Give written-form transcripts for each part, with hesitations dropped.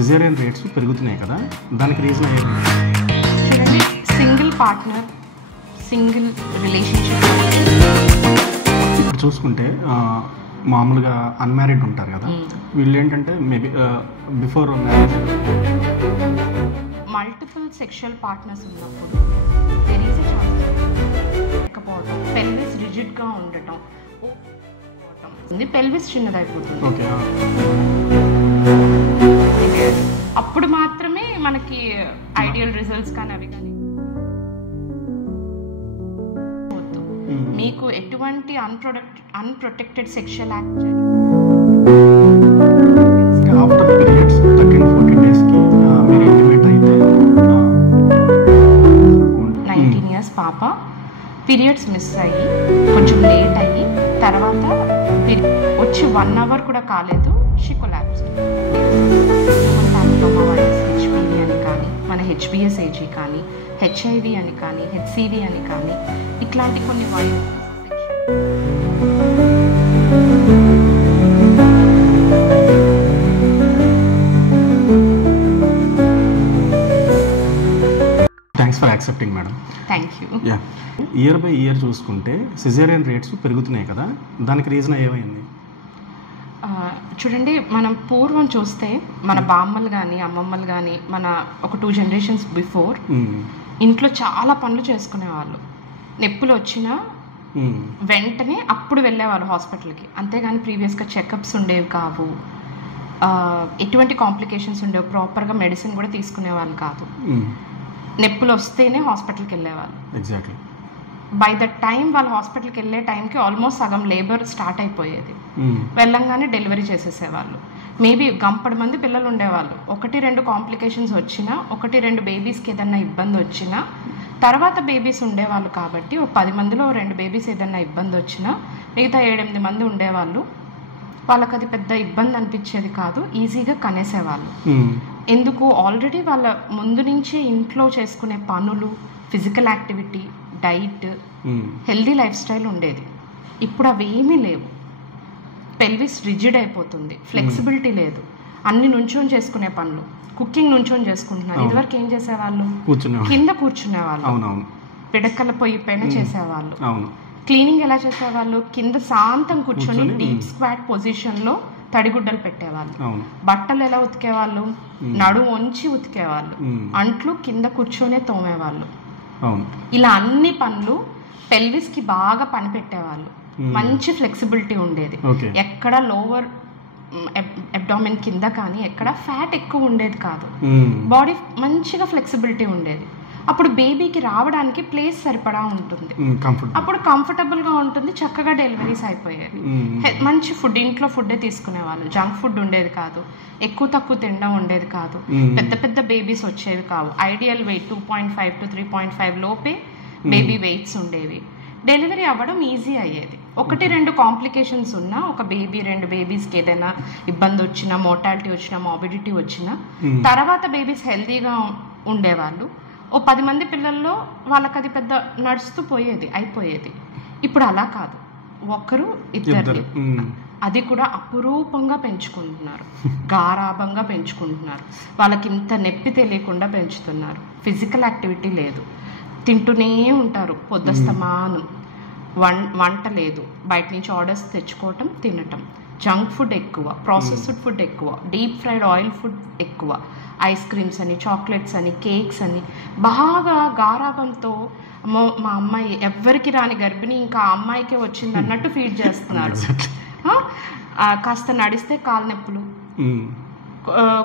Caesarean rates పెరుగుతున్నాయి కదా, దానికి రీజన్ ఏంటి? చూడండి, సింగిల్ పార్ట్నర్, సింగిల్ రిలేషన్షిప్. ఇప్పుడు చూసుకుంటే మామూలుగా అన్మ్యారీడ్ ఉంటారు కదా, వీళ్ళు ఏంటంటే maybe before marriage multiple sexual partners ఉన్నప్పుడు దెర్ ఈజ్ ఎ ఛాన్స్ లేకపోవడం, పెల్విస్ రిజిడ్గా ఉండటం, పెల్విస్ చిన్నదైపోతుంది. ఓకే, అప్పుడు మాత్రమే మనకి ఐడియల్ రిజల్ట్స్ కానీ అవి కానీ. మీకు ఎటువంటి unprotected sexual act after periods 13-14 డేస్కి మీరు ఇంటిమేట్ అయితే 19 ఇయర్స్ పాప పీరియడ్స్ మిస్ అయ్యి కొంచెం లేట్ అయ్యి తర్వాత వచ్చి 1 hour కూడా కాలేదు, షీ కొలాప్స్. హెచ్పివి అని కానీ, మన హెచ్బిఎస్ఏజీ కానీ, హెచ్ఐవి అని కానీ, హెచ్సివి అని కానీ, ఇట్లాంటి కొన్ని virus thanks for accepting madam. Thank you. Year by year చూసుకుంటే సిజేరియన్ రేట్స్ పెరుగుతున్నాయి కదా, దానికి రీజన్ ఏమైంది? చూడండి, మనం పూర్వం చూస్తే మన బామ్మలు కానీ అమ్మమ్మలు కానీ మన ఒక 2 generations బిఫోర్ ఇంట్లో చాలా పనులు చేసుకునేవాళ్ళు. నొప్పులు వచ్చినా వెంటనే అప్పుడు వెళ్ళేవాళ్ళు హాస్పిటల్కి, అంతేగాని ప్రీవియస్గా చెకప్స్ ఉండేవి కావు, ఎటువంటి కాంప్లికేషన్స్ ఉండేవి, ప్రాపర్గా మెడిసిన్ కూడా తీసుకునేవాళ్ళు కాదు. నొప్పులు వస్తేనే హాస్పిటల్కి వెళ్ళేవాళ్ళు. ఎగ్జాక్ట్లీ. బై ద టైం వాళ్ళు హాస్పిటల్కి వెళ్ళే టైంకి ఆల్మోస్ట్ సగం లేబర్ స్టార్ట్ అయిపోయేది. వెళ్ళంగానే డెలివరీ చేసేసేవాళ్ళు. మేబీ గంపడి మంది పిల్లలు ఉండేవాళ్ళు. 1-2 కాంప్లికేషన్స్ వచ్చినా, 1-2 బేబీస్కి ఏదన్నా ఇబ్బంది వచ్చినా, తర్వాత బేబీస్ ఉండేవాళ్ళు కాబట్టి 10 మందిలో 2 బేబీస్ ఏదన్నా ఇబ్బంది వచ్చినా మిగతా 7-8 మంది ఉండేవాళ్ళు. వాళ్ళకి అది పెద్ద ఇబ్బంది అనిపించేది కాదు, ఈజీగా కనేసేవాళ్ళు. ఎందుకు? ఆల్రెడీ వాళ్ళ ముందు నుంచే ఇంట్లో చేసుకునే పనులు, physical activity, diet, healthy life style ఉండేది. ఇప్పుడు అవి ఏమీ లేవు. పెల్విస్ రిజిడ్ అయిపోతుంది, ఫ్లెక్సిబిలిటీ లేదు, అన్ని నుంచొని చేసుకునే పనులు, కుకింగ్ నుంచొని చేసుకుంటున్నారు. ఇదివరకు ఏం చేసేవాళ్ళు? కింద కూర్చునేవాళ్ళు, పిడకల పొయ్యి పైన చేసేవాళ్ళు. క్లీనింగ్ ఎలా చేసేవాళ్ళు? కింద శాంతం కూర్చొని డీప్ స్క్వాట్ పొజిషన్లో తడిగుడ్డలు పెట్టేవాళ్ళు. బట్టలు ఎలా ఉతికేవాళ్ళు? నడు వంచి ఉతికేవాళ్ళు, అంట్లు కింద కూర్చొనే తోమేవాళ్ళు. ఇలా అన్ని పనులు పెల్విస్కి బాగా పని పెట్టేవాళ్ళు. మంచి ఫ్లెక్సిబిలిటీ ఉండేది, ఎక్కడ లోవర్ అబ్డామిన్ కింద కానీ ఎక్కడ ఫ్యాట్ ఎక్కువ ఉండేది కాదు, బాడీ మంచిగా ఫ్లెక్సిబిలిటీ ఉండేది. అప్పుడు బేబీకి రావడానికి ప్లేస్ సరిపడా ఉంటుంది, అప్పుడు కంఫర్టబుల్గా ఉంటుంది, చక్కగా డెలివరీస్ అయిపోయేవి. మంచి ఫుడ్, ఇంట్లో ఫుడ్డే తీసుకునేవాళ్ళు, జంక్ ఫుడ్ ఉండేది కాదు, ఎక్కువ తక్కువ తినడం ఉండేది కాదు, పెద్ద పెద్ద బేబీస్ వచ్చేవి కావు. ఐడియల్ వెయిట్ 2.5 to 3.5 లోపే బేబీ వెయిట్స్ ఉండేవి. డెలివరీ అవ్వడం ఈజీ అయ్యేది. 1-2 కాంప్లికేషన్స్ ఉన్నా, ఒక బేబీ 2 బేబీస్కి ఏదైనా ఇబ్బంది వచ్చినా, మోర్టాలిటీ వచ్చినా, మార్బిడిటీ వచ్చినా, తర్వాత బేబీస్ హెల్తీగా ఉండేవాళ్ళు. 10 మంది పిల్లల్లో వాళ్ళకి అది పెద్ద నడుస్తూ పోయేది, అయిపోయేది. ఇప్పుడు అలా కాదు, 1-2, అది కూడా అపురూపంగా పెంచుకుంటున్నారు, గారాభంగా పెంచుకుంటున్నారు, వాళ్ళకి ఇంత నొప్పి తెలియకుండా పెంచుతున్నారు. ఫిజికల్ యాక్టివిటీ లేదు, తింటూనే ఉంటారు పొద్దుస్తమానం, వంట లేదు, బయట నుంచి ఆర్డర్స్ తెచ్చుకోవటం, తినటం, జంక్ ఫుడ్ ఎక్కువ, ప్రాసెస్డ్ ఫుడ్ ఎక్కువ, డీప్ ఫ్రైడ్ ఆయిల్ ఫుడ్ ఎక్కువ, ఐస్ క్రీమ్స్ అని, చాక్లెట్స్ అని, కేక్స్ అని, బాగా గారాభంతో మా అమ్మాయి ఎవ్వరికి రాని గర్భిణి ఇంకా ఆ అమ్మాయికే వచ్చింది అన్నట్టు ఫీడ్ చేస్తున్నారు. కాస్త నడిస్తే కాలు నొప్పులు,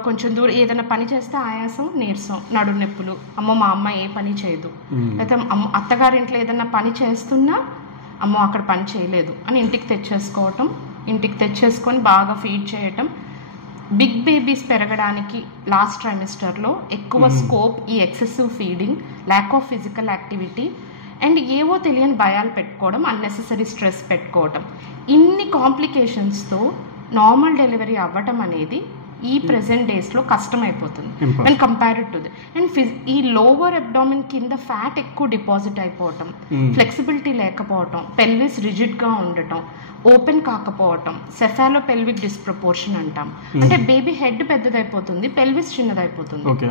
కొంచెం దూరం ఏదైనా పని చేస్తే ఆయాసం, నీరసం, నడు నొప్పులు, అమ్మో మా అమ్మ ఏ పని చేయదు, లేకపోతే అత్తగారింట్లో ఏదైనా పని చేస్తున్నా అమ్మో అక్కడ పని చేయలేదు అని ఇంటికి తెచ్చేసుకోవటం, ఇంటికి తెచ్చేసుకొని బాగా ఫీడ్ చేయటం. బిగ్ బేబీస్ పెరగడానికి లాస్ట్ ట్రైమిస్టర్లో ఎక్కువ స్కోప్ ఈ excessive feeding, lack of physical activity and ఏవో తెలియని భయాలు పెట్టుకోవడం, అన్నెసెసరీ స్ట్రెస్ పెట్టుకోవటం, ఇన్ని కాంప్లికేషన్స్తో నార్మల్ డెలివరీ అవ్వటం అనేది ఈ ప్రెసెంట్ డేస్లో కష్టమైపోతుంది అండ్ కంపేర్డ్ టు అండ్ ఈ లోవర్ అబ్డామిన్ కింద ఫ్యాట్ ఎక్కువ డిపాజిట్ అయిపోవటం, ఫ్లెక్సిబిలిటీ లేకపోవటం, పెల్విస్ రిజిడ్గా ఉండటం, ఓపెన్ కాకపోవటం, సెఫాలో పెల్విక్ డిస్ప్రపోర్షన్ అంటాం. అంటే బేబీ హెడ్ పెద్దదైపోతుంది, పెల్విస్ చిన్నదైపోతుంది.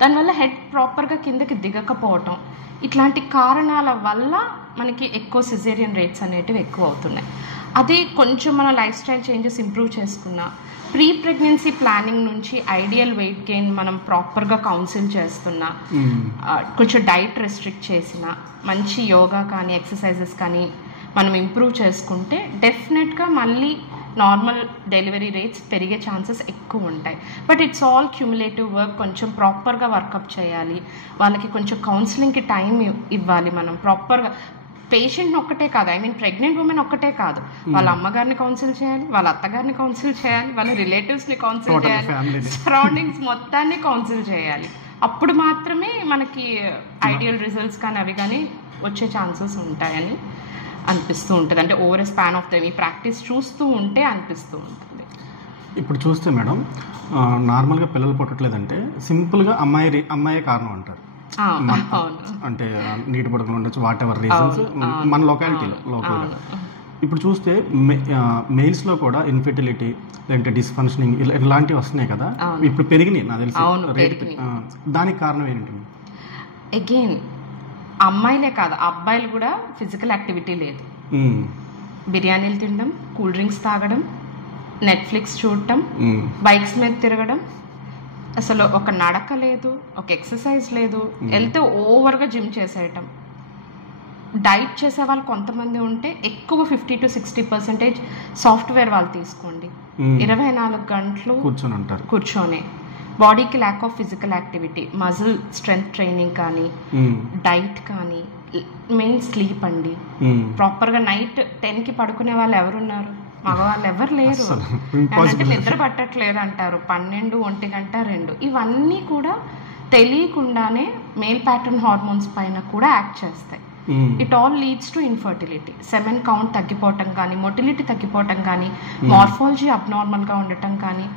దానివల్ల హెడ్ ప్రాపర్గా కిందకి దిగకపోవటం, ఇట్లాంటి కారణాల వల్ల మనకి ఎక్కువ సిజేరియన్ రేట్స్ అనేటివి ఎక్కువ అవుతున్నాయి. అది కొంచెం మన లైఫ్ స్టైల్ చేంజెస్ ఇంప్రూవ్ చేసుకున్నా, ప్రీ ప్రెగ్నెన్సీ ప్లానింగ్ నుంచి ఐడియల్ వెయిట్ గెయిన్ మనం ప్రాపర్గా కౌన్సిల్ చేస్తున్నా, కొంచెం డైట్ రెస్ట్రిక్ట్ చేసిన, మంచి యోగా కానీ ఎక్సర్సైజెస్ కానీ మనం ఇంప్రూవ్ చేసుకుంటే డెఫినెట్గా మళ్ళీ నార్మల్ డెలివరీ రేట్స్ పెరిగే ఛాన్సెస్ ఎక్కువ ఉంటాయి. But it's all cumulative work. కొంచెం ప్రాపర్గా వర్కప్ చేయాలి, వాళ్ళకి కొంచెం కౌన్సిలింగ్కి టైం ఇవ్వాలి. మనం ప్రాపర్గా పేషెంట్ని ఒక్కటే కాదు, ప్రెగ్నెంట్ ఉమెన్ ఒక్కటే కాదు, వాళ్ళ అమ్మగారిని కౌన్సిల్ చేయాలి, వాళ్ళ అత్తగారిని కౌన్సిల్ చేయాలి, వాళ్ళ రిలేటివ్స్ని కౌన్సిల్ చేయాలి, సరౌండింగ్స్ మొత్తాన్ని కౌన్సిల్ చేయాలి. అప్పుడు మాత్రమే మనకి ఐడియల్ రిజల్ట్స్ కానీ అవి కానీ వచ్చే ఛాన్సెస్ ఉంటాయని అనిపిస్తూ ఉంటుంది. అంటే over a span of time ఈ ప్రాక్టీస్ చూస్తూ ఉంటే అనిపిస్తూ ఉంటుంది. ఇప్పుడు చూస్తే మేడం, నార్మల్గా పిల్లలు పుట్టట్లేదంటే సింపుల్గా అమ్మాయే కారణం అంటారు. అంటే నీటి పడకలు ఉండొచ్చు, వాట్ ఎవర్ రీజన్స్ మన లొకాలిటీలో లోకల్గా. ఇప్పుడు చూస్తే మెయిల్స్లో కూడా ఇన్ఫెర్టిలిటీ లేదంటే డిస్ఫంక్షనింగ్ ఇలాంటివి వస్తున్నాయి కదా, ఇప్పుడు పెరిగినాయి నాకు తెలిసి రేట్. దానికి కారణం ఏంటి? అగైన్ అమ్మాయిలే కాదు, అబ్బాయిలు కూడా ఫిజికల్ యాక్టివిటీ లేదు. బిర్యానీలు తినడం, కూల్ డ్రింక్స్ తాగడం, నెట్ఫ్లిక్స్ చూడటం, బైక్స్ మీద తిరగడం, అసలు ఒక నడక లేదు, ఒక ఎక్సర్సైజ్ లేదు, వెళ్తే ఓవర్గా జిమ్ చేసేయటం. డైట్ చేసే వాళ్ళు కొంతమంది ఉంటే ఎక్కువ 50 to 60% సాఫ్ట్వేర్ వాళ్ళు తీసుకోండి. 24 గంటలు కూర్చొని బాడీకి lack of physical activity, muscle strength training కానీ, డైట్ కానీ, మెయిన్ స్లీప్ అండి. ప్రాపర్గా నైట్ 10కి పడుకునే వాళ్ళు ఎవరున్నారు? మగవాళ్ళు ఎవరు లేరు. అంటే నిద్ర పట్టట్లేదు అంటారు, 12, 1 గంట, 2. ఇవన్నీ కూడా తెలియకుండానే మేల్ ప్యాటర్న్ హార్మోన్స్ పైన కూడా యాక్ట్ చేస్తాయి. It all leads to infertility. Semen count తగ్గిపోవటం కానీ, మొటిలిటీ తగ్గిపోవటం కానీ, మార్ఫాలజీ అబ్నార్మల్గా ఉండటం కానీ,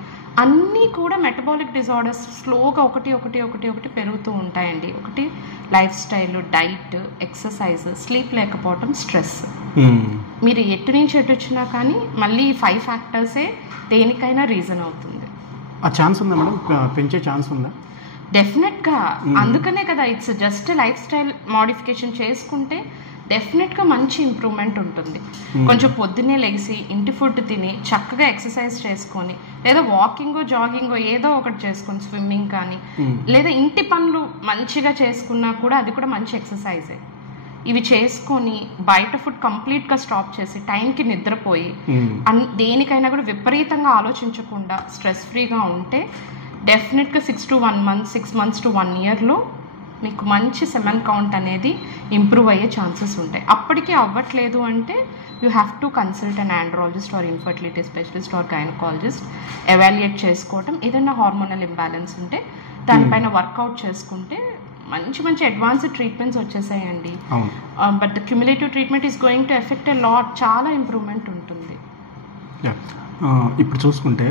అన్నీ కూడా మెటబాలిక్ డిజార్డర్స్ స్లోగా ఒకటి పెరుగుతూ ఉంటాయండి. ఒకటి life style, diet, exercise, sleep లేకపోవటం, స్ట్రెస్. మీరు ఎటు నుంచి ఎటు వచ్చినా కానీ మళ్ళీ 5 ఫ్యాక్టర్సే దేనికైనా రీజన్ అవుతుంది. ఆ ఛాన్స్ ఉందా మేడం? పెంచే ఛాన్స్ ఉందా? డెఫినెట్గా. అందుకనే కదా it's just life style modification చేసుకుంటే డెఫినెట్గా మంచి ఇంప్రూవ్మెంట్ ఉంటుంది. కొంచెం పొద్దున్నే లెగిసి ఇంటి ఫుడ్ తిని చక్కగా ఎక్సర్సైజ్ చేసుకొని, లేదా వాకింగో జాగింగో ఏదో ఒకటి చేసుకొని, స్విమ్మింగ్ కానీ, లేదా ఇంటి పనులు మంచిగా చేసుకున్నా కూడా అది కూడా మంచి ఎక్సర్సైజే. ఇవి చేసుకొని బయట ఫుడ్ కంప్లీట్గా స్టాప్ చేసి టైంకి నిద్రపోయి దేనికైనా కూడా విపరీతంగా ఆలోచించకుండా స్ట్రెస్ ఫ్రీగా ఉంటే డెఫినెట్గా 6 to 1 month, 6 months to 1 yearలో మీకు మంచి సెమెన్ కౌంట్ అనేది ఇంప్రూవ్ అయ్యే ఛాన్సెస్ ఉంటాయి. అప్పటికీ అవ్వట్లేదు అంటే you have to consult an andrologist or infertility specialist or gynaecologist, evaluate చేసుకోవటం. ఏదైనా హార్మోనల్ ఇంబ్యాలెన్స్ ఉంటే దానిపైన వర్కౌట్ చేసుకుంటే మంచి అడ్వాన్స్డ్ ట్రీట్మెంట్స్ వచ్చేసాయండి. But the cumulative treatment is going to effect a lot. చాలా ఇంప్రూవ్మెంట్ ఉంటుంది. ఇప్పుడు చూసుకుంటే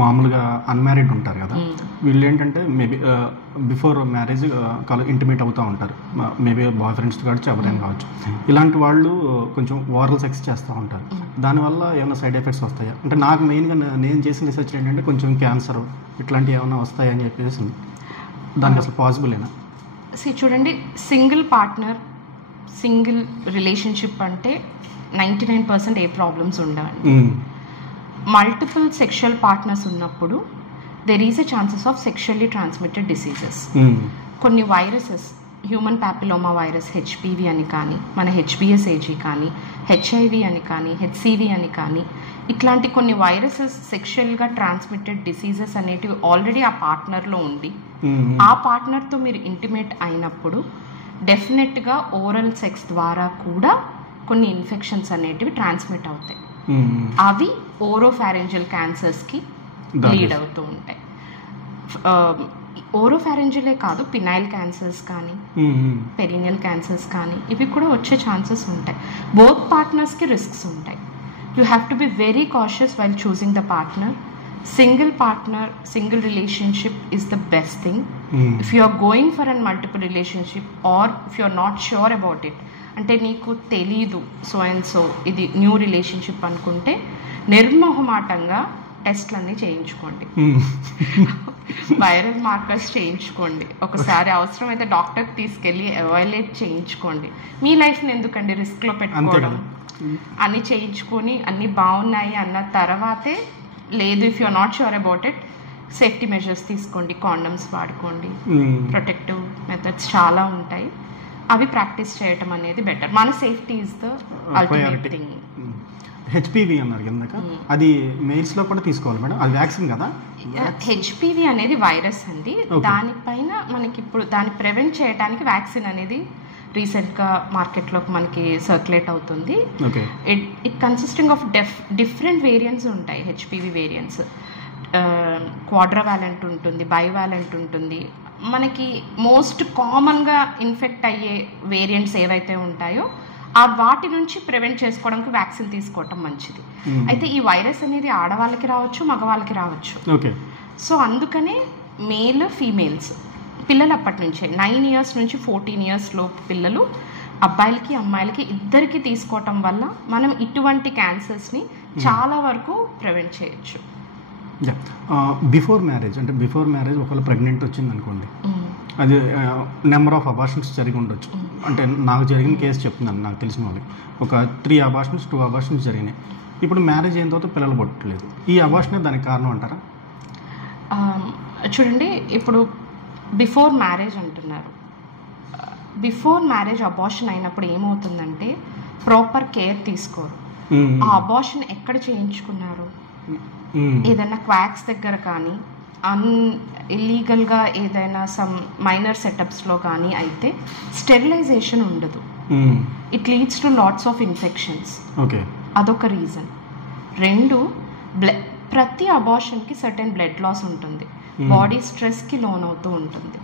మామూలుగా అన్మ్యారీడ్ ఉంటారు కదా, వీళ్ళు ఏంటంటే మేబీ బిఫోర్ మ్యారేజ్ ఇంటిమేట్ అవుతూ ఉంటారు, మేబీ బాయ్ ఫ్రెండ్స్ కావచ్చు, ఎవరైనా కావచ్చు. ఇలాంటి వాళ్ళు కొంచెం ఓరల్ సెక్స్ చేస్తూ ఉంటారు. దానివల్ల ఏమైనా సైడ్ ఎఫెక్ట్స్ వస్తాయా? అంటే నాకు మెయిన్గా నేను చేసిన రీసెర్చ్ ఏంటంటే కొంచెం క్యాన్సర్ ఇట్లాంటివి ఏమైనా వస్తాయని చెప్పేసి, దానికి అసలు పాసిబులేనా? చూడండి, సింగిల్ పార్ట్నర్, సింగిల్ రిలేషన్షిప్ అంటే 99% ఏ ప్రాబ్లమ్స్ ఉండవండి. మల్టిపుల్ సెక్షువల్ పార్ట్నర్స్ ఉన్నప్పుడు there is a chances of sexually transmitted diseases. కొన్ని viruses, human papilloma virus HPV అని కానీ, మన హెచ్బిఎస్ఏజీ కానీ, హెచ్ఐవి అని కానీ, హెచ్సివి అని కానీ, ఇట్లాంటి కొన్ని వైరసెస్ సెక్షువల్గా ట్రాన్స్మిటెడ్ డిసీజెస్ అనేటివి ఆల్రెడీ ఆ పార్ట్నర్లో ఉండి ఆ పార్ట్నర్తో మీరు ఇంటిమేట్ అయినప్పుడు డెఫినెట్గా ఓరల్ సెక్స్ ద్వారా కూడా కొన్ని ఇన్ఫెక్షన్స్ అనేటివి ట్రాన్స్మిట్ అవుతాయి. అవి ఓరోఫారెంజియల్ క్యాన్సర్స్కి లీడ్ అవుతూ ఉంటాయి. ఓరోఫారెంజియలే కాదు, పినైల్ క్యాన్సర్స్ కానీ, పెరినియల్ క్యాన్సర్స్ కానీ ఇవి కూడా వచ్చే ఛాన్సెస్ ఉంటాయి. బోత్ పార్ట్నర్స్కి రిస్క్స్ ఉంటాయి. You have to be very cautious while choosing the partner. Single partner, single relationship is the best thing. If you are going for an multiple relationship or if you are not sure about it, అంటే నీకు తెలీదు so and so ఇది new relationship అనుకుంటే నిర్మోహమాటంగా టెస్ట్లన్నీ చేయించుకోండి, viral markers చేయించుకోండి, ఒకసారి అవసరమైతే డాక్టర్కి తీసుకెళ్ళి ఎవాల్యుయేట్ చేయించుకోండి. మీ లైఫ్ని ఎందుకండి రిస్క్లో పెట్టుకోవడం? అన్నీ చేయించుకొని అన్నీ బాగున్నాయి అన్న తర్వాతే, లేదు if you are not sure about it, safety measures తీసుకోండి, కాండమ్స్ వాడుకోండి, ప్రొటెక్టివ్ మెథడ్స్ చాలా ఉంటాయి, అవి ప్రాక్టీస్ చేయటం అనేది బెటర్. మన safety is the ultimate thing. HPV అన్నారు కిందక, అది మెయిల్స్లో కూడా తీసుకోవాలి మేడం, అది వ్యాక్సిన్ కదా? హెచ్పివి అనేది వైరస్ అండి, దానిపైన మనకి ఇప్పుడు దాన్ని ప్రివెంట్ చేయడానికి వ్యాక్సిన్ అనేది రీసెంట్గా మార్కెట్లోకి మనకి సర్క్యులేట్ అవుతుంది. It consisting of different variants ఉంటాయి. హెచ్పివి వేరియంట్స్ క్వాడ్రావాలెంట్ ఉంటుంది, బైవాలెంట్ ఉంటుంది. మనకి మోస్ట్ కామన్గా ఇన్ఫెక్ట్ అయ్యే వేరియంట్స్ ఏవైతే ఉంటాయో వాటి నుంచి ప్రివెంట్ చేసుకోవడానికి వ్యాక్సిన్ తీసుకోవటం మంచిది. అయితే ఈ వైరస్ అనేది ఆడవాళ్ళకి రావచ్చు, మగవాళ్ళకి రావచ్చు. సో అందుకనే మేల్ ఫీమేల్స్ పిల్లలు అప్పటి నుంచే 9 years నుంచి 14 years లోపు పిల్లలు అబ్బాయిలకి అమ్మాయిలకి ఇద్దరికి తీసుకోవటం వల్ల మనం ఇటువంటి క్యాన్సర్స్ని చాలా వరకు ప్రివెంట్ చేయొచ్చు. బిఫోర్ మ్యారేజ్, అంటే బిఫోర్ మ్యారేజ్ ఒకవేళ ప్రెగ్నెంట్ వచ్చింది అనుకోండి, అది నెంబర్ ఆఫ్ అబార్షన్స్ జరిగి ఉండొచ్చు. అంటే నాకు జరిగిన కేసు చెప్తున్నాను, నాకు తెలిసిన వాళ్ళకి ఒక 3 abortions 2 abortions జరిగినాయి. ఇప్పుడు మ్యారేజ్ అయిన తర్వాత పిల్లలు పుట్టలేదు. ఈ అబార్షనే దానికి కారణం అంటారా? చూడండి, ఇప్పుడు బిఫోర్ మ్యారేజ్ అంటున్నారు. బిఫోర్ మ్యారేజ్ అబార్షన్ అయినప్పుడు ఏమవుతుందంటే ప్రాపర్ కేర్ తీసుకోరు. ఆ అబార్షన్ ఎక్కడ చేయించుకున్నారు? ఏదైనా క్వాక్స్ దగ్గర కానీ ఇల్లీగల్గా ఏదైనా సమ్ మైనర్ సెటప్స్లో కానీ అయితే స్టెరిలైజేషన్ ఉండదు. It leads to lots of infections. అదొక రీజన్. 2, ప్రతి అబార్షన్కి సర్టెన్ బ్లడ్ లాస్ ఉంటుంది, బాడీ స్ట్రెస్కి లోన్ అవుతూ ఉంటుంది,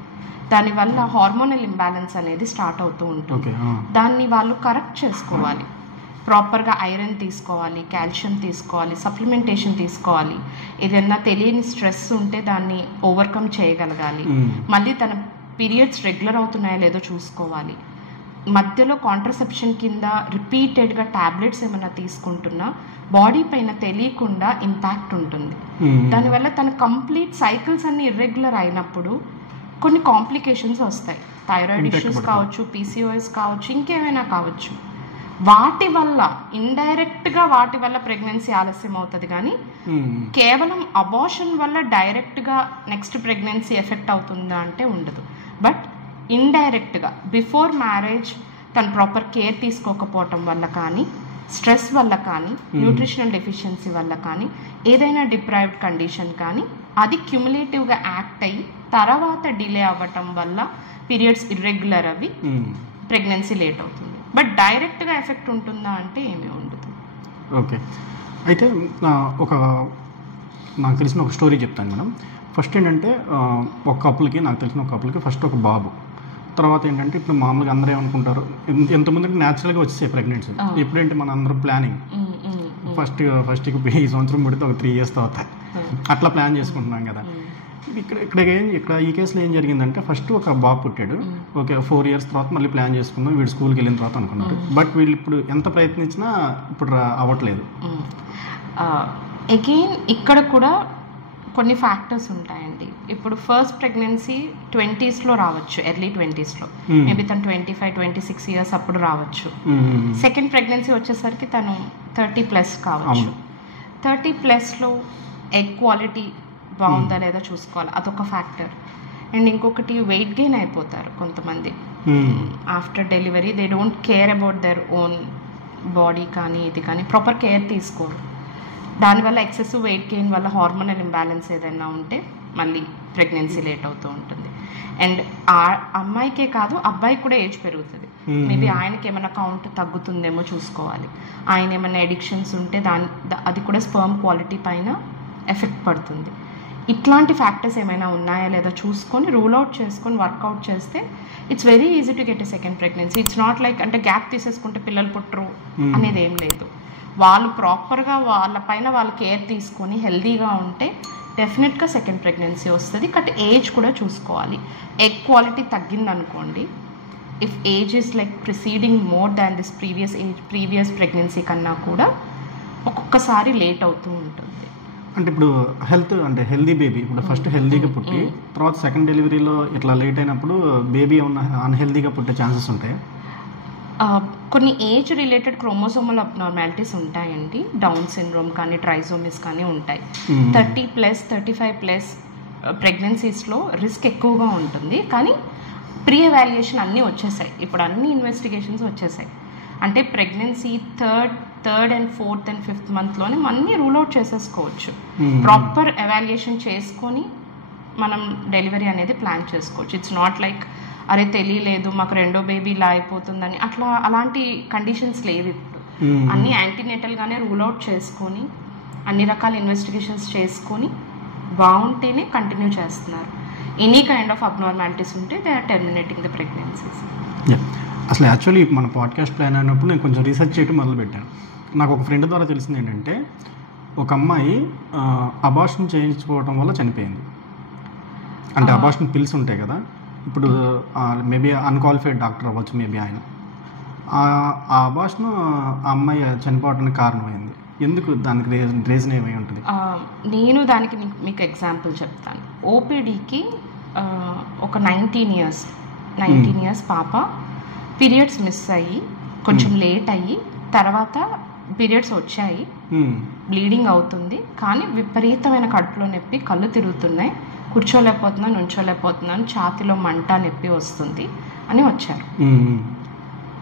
దానివల్ల హార్మోనల్ ఇంబ్యాలెన్స్ అనేది స్టార్ట్ అవుతూ ఉంటుంది. దాన్ని వాళ్ళు కరెక్ట్ చేసుకోవాలి. ప్రాపర్గా ఐరన్ తీసుకోవాలి, కాల్షియం తీసుకోవాలి, సప్లిమెంటేషన్ తీసుకోవాలి. ఏదైనా తెలియని స్ట్రెస్ ఉంటే దాన్ని ఓవర్కమ్ చేయగలగాలి. మళ్ళీ తన పీరియడ్స్ రెగ్యులర్ అవుతున్నాయో లేదో చూసుకోవాలి. మధ్యలో కాంట్రసెప్షన్ కింద రిపీటెడ్గా ట్యాబ్లెట్స్ ఏమైనా తీసుకుంటున్నా బాడీ పైన తెలియకుండా ఇంపాక్ట్ ఉంటుంది. దానివల్ల తన కంప్లీట్ సైకిల్స్ అన్ని ఇర్రెగ్యులర్ అయినప్పుడు కొన్ని కాంప్లికేషన్స్ వస్తాయి. థైరాయిడ్ ఇష్యూస్ కావచ్చు, పీసీఓఎస్ కావచ్చు, ఇంకేమైనా కావచ్చు. వాటి వల్ల ఇండైరెక్ట్గా వాటి వల్ల ప్రెగ్నెన్సీ ఆలస్యం అవుతుంది, కానీ కేవలం అబార్షన్ వల్ల డైరెక్ట్గా నెక్స్ట్ ప్రెగ్నెన్సీ ఎఫెక్ట్ అవుతుందా అంటే ఉండదు. బట్ ఇండైరెక్ట్గా బిఫోర్ మ్యారేజ్ తను ప్రాపర్ కేర్ తీసుకోకపోవటం వల్ల కానీ, స్ట్రెస్ వల్ల కానీ, న్యూట్రిషనల్ డెఫిషియన్సీ వల్ల కానీ, ఏదైనా డిప్రైవ్డ్ కండిషన్ కానీ అది క్యుములేటివ్గా యాక్ట్ అయ్యి తర్వాత డిలే అవ్వటం వల్ల పీరియడ్స్ ఇర్రెగ్యులర్ అవి ప్రెగ్నెన్సీ లేట్ అవుతుంది. బట్ డైరెక్ట్గా ఎఫెక్ట్ ఉంటుందా అంటే ఏమీ ఉండదు. ఓకే, అయితే నాకు తెలిసిన ఒక స్టోరీ చెప్తాను మేడం. ఫస్ట్ ఏంటంటే ఒక కపుల్కి, నాకు తెలిసిన ఒక కపుల్కి ఫస్ట్ ఒక బాబు, తర్వాత ఏంటంటే ఇప్పుడు మామూలుగా అందరూ ఏమనుకుంటారు, ఎంతమందికి న్యాచురల్గా వచ్చేసాయి ప్రెగ్నెన్సీ. ఇప్పుడేంటి మన అందరం ప్లానింగ్, ఫస్ట్కి ఈ సంవత్సరం పుడితే ఒక 3 years తర్వాత అట్లా ప్లాన్ చేసుకుంటున్నాం కదా. ఇక్కడ ఈ కేసులో ఏం జరిగిందంటే ఫస్ట్ ఒక బాబు పుట్టాడు. ఓకే, 4 years తర్వాత మళ్ళీ ప్లాన్ చేసుకుందాం, వీడు స్కూల్కి వెళ్ళిన తర్వాత అనుకున్నారు. బట్ వీళ్ళు ఇప్పుడు ఎంత ప్రయత్నించినా ఇప్పుడు అవ్వట్లేదు. అగైన్ ఇక్కడ కూడా కొన్ని ఫ్యాక్టర్స్ ఉంటాయండి. ఇప్పుడు ఫస్ట్ ప్రెగ్నెన్సీ 20s రావచ్చు, ఎర్లీ 20s, మేబీ తను 25-26 years అప్పుడు రావచ్చు. సెకండ్ ప్రెగ్నెన్సీ వచ్చేసరికి తను 30+ కావచ్చు. 30+ ఎగ్ క్వాలిటీ బాగుందా లేదా చూసుకోవాలి, అదొక ఫ్యాక్టర్. అండ్ ఇంకొకటి వెయిట్ గెయిన్ అయిపోతారు కొంతమంది after delivery. They don't care about their own body కానీ ఇది కానీ ప్రాపర్ కేర్ తీసుకోరు. దానివల్ల ఎక్సెసివ్ వెయిట్ గెయిన్ వల్ల హార్మోనల్ ఇంబ్యాలెన్స్ ఏదైనా ఉంటే మళ్ళీ ప్రెగ్నెన్సీ లేట్ అవుతూ ఉంటుంది. అండ్ ఆ అమ్మాయికే కాదు అబ్బాయికి కూడా ఏజ్ పెరుగుతుంది. మేబీ ఆయనకి ఏమైనా కౌంట్ తగ్గుతుందేమో చూసుకోవాలి. ఆయన ఏమైనా ఎడిక్షన్స్ ఉంటే అది కూడా స్పర్మ్ క్వాలిటీ పైన ఎఫెక్ట్ పడుతుంది. ఇట్లాంటి ఫ్యాక్టర్స్ ఏమైనా ఉన్నాయా లేదా చూసుకొని రూల్ అవుట్ చేసుకొని వర్కౌట్ చేస్తే it's very easy to get a second pregnancy. It's not like అంటే గ్యాప్ తీసేసుకుంటే పిల్లలు పుట్టరు అనేది ఏం లేదు. వాళ్ళు ప్రాపర్గా వాళ్ళ పైన వాళ్ళు కేర్ తీసుకొని హెల్దీగా ఉంటే డెఫినెట్గా సెకండ్ ప్రెగ్నెన్సీ వస్తుంది. బట్ ఏజ్ కూడా చూసుకోవాలి. ఎగ్ క్వాలిటీ తగ్గిందనుకోండి, if age is like preceding more than this previous pregnancy కన్నా కూడా ఒక్కొక్కసారి లేట్ అవుతూ ఉంటుంది. అంటే ఇప్పుడు హెల్దీ బేబీ ఇప్పుడు ఫస్ట్ హెల్దీగా పుట్టి తర్వాత సెకండ్ డెలివరీలో ఇట్లా లేట్ అయినప్పుడు బేబీ ఉన్న అన్హెల్దీగా పుట్టే ఛాన్సెస్ ఉంటాయి. కొన్ని ఏజ్ రిలేటెడ్ క్రోమోసోమల్ అబ్నార్మాలిటీస్ ఉంటాయండి. డౌన్ సిండ్రోమ్ కానీ ట్రైసోమిస్ కానీ ఉంటాయి. 30+, 35+ ప్రెగ్నెన్సీస్లో రిస్క్ ఎక్కువగా ఉంటుంది. కానీ ప్రీ ఎవాల్యుయేషన్ అన్నీ వచ్చేసాయి, ఇప్పుడు అన్ని ఇన్వెస్టిగేషన్స్ వచ్చేసాయి. అంటే pregnancy third and fourth and fifth మంత్లోనే అన్నీ రూల్ అవుట్ చేసేసుకోవచ్చు. ప్రాపర్ ఎవాల్యుయేషన్ చేసుకొని మనం డెలివరీ అనేది ప్లాన్ చేసుకోవచ్చు. ఇట్స్ నాట్ లైక్ అరే తెలియలేదు మాకు రెండో బేబీ ఇలా అయిపోతుందని అలాంటి కండిషన్స్ లేవు ఇప్పుడు. అన్నీ యాంటీనేటల్గానే రూల్ అవుట్ చేసుకొని అన్ని రకాల ఇన్వెస్టిగేషన్స్ చేసుకొని బాగుంటేనే కంటిన్యూ చేస్తున్నారు. ఎనీ కైండ్ ఆఫ్ అబ్నార్మాలిటీస్ ఉంటే they are terminating the pregnancies. అసలు యాక్చువల్లీ మన పాడ్కాస్ట్ ప్లాన్ అయినప్పుడు నేను కొంచెం రీసెర్చ్ చేయడం మొదలుపెట్టాను. నాకు ఒక ఫ్రెండ్ ద్వారా తెలిసింది ఏంటంటే ఒక అమ్మాయి అబార్షన్ చేయించుకోవడం వల్ల చనిపోయింది. అంటే అబార్షన్ పిల్స్ ఉంటాయి కదా, ఇప్పుడు మేబీ అన్క్వాలిఫైడ్ డాక్టర్ అవ్వచ్చు, మేబీ ఆయన ఆ అబార్షన్ ఆ అమ్మాయి చనిపోవడానికి కారణమైంది. ఎందుకు? దానికి రీజన్ ఏమై ఉంటుంది? నేను దానికి మీకు ఎగ్జాంపుల్ చెప్తాను. ఓపీడీకి ఒక 19 ఇయర్స్ పాప పీరియడ్స్ మిస్ అయ్యి కొంచెం లేట్ అయ్యి తర్వాత పీరియడ్స్ వచ్చాయి, బ్లీడింగ్ అవుతుంది, కానీ విపరీతమైన కడుపులో నొప్పి, కళ్ళు తిరుగుతున్నాయి, కూర్చోలేకపోతున్నాను, నుంచోలేకపోతున్నాను, ఛాతీలో మంట, నొప్పి వస్తుంది అని వచ్చారు.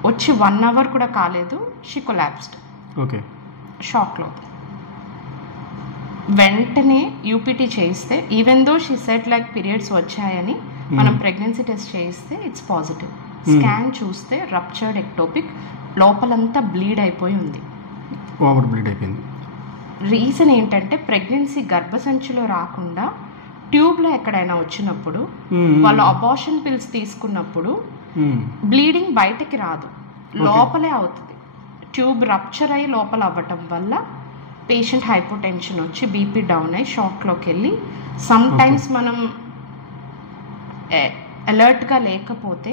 వచ్చి 1 hour కూడా కాలేదు, షీ కొలాప్స్డ్. ఓకే, షాక్లో. వెంటనే యూపీటీ చేయిస్తే even though she said like periods వచ్చాయని మనం ప్రెగ్నెన్సీ టెస్ట్ చేయిస్తే ఇట్స్ పాజిటివ్. స్కాన్ చూస్తే రప్చర్డ్ ఎక్టోపిక్, లోపలంతా బ్లీడ్ అయిపోయి ఉంది, ఓవర్ బ్లీడ్ అయిపోయింది. రీజన్ ఏంటంటే ప్రెగ్నెన్సీ గర్భసంచిలో రాకుండా ట్యూబ్లో ఎక్కడైనా వచ్చినప్పుడు వాళ్ళు అబార్షన్ పిల్స్ తీసుకున్నప్పుడు బ్లీడింగ్ బయటకి రాదు, లోపలే అవుతుంది. ట్యూబ్ రప్చర్ అయ్యి లోపల అవ్వటం వల్ల పేషెంట్ హైపోటెన్షన్ వచ్చి బీపీ డౌన్ అయ్యి షాక్లోకి వెళ్ళి సమ్ టైమ్స్ మనం అలర్ట్గా లేకపోతే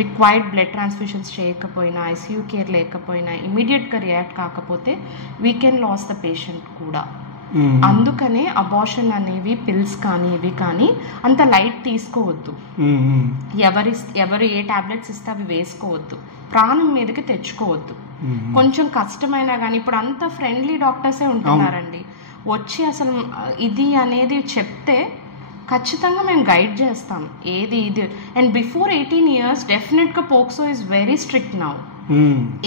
రిక్వైర్డ్ బ్లడ్ ట్రాన్స్ఫ్యూషన్స్ చేయకపోయినా, ఐసీయూ కేర్ లేకపోయినా, ఇమీడియట్గా రియాక్ట్ కాకపోతే we can lose the patient కూడా. అందుకనే అబార్షన్ అనేవి పిల్స్ కానీ ఇవి కానీ అంత లైట్ తీసుకోవద్దు. ఎవరు ఏ టాబ్లెట్స్ ఇస్తే అవి వేసుకోవద్దు, ప్రాణం మీదకి తెచ్చుకోవద్దు. కొంచెం కష్టమైనా కానీ ఇప్పుడు అంత ఫ్రెండ్లీ డాక్టర్సే ఉంటున్నారండి, వచ్చి అసలు ఇది అనేది చెప్తే ఖచ్చితంగా మేము గైడ్ చేస్తాం ఏది ఇది. అండ్ బిఫోర్ 18 years డెఫినెట్గా POCSO is very strict now.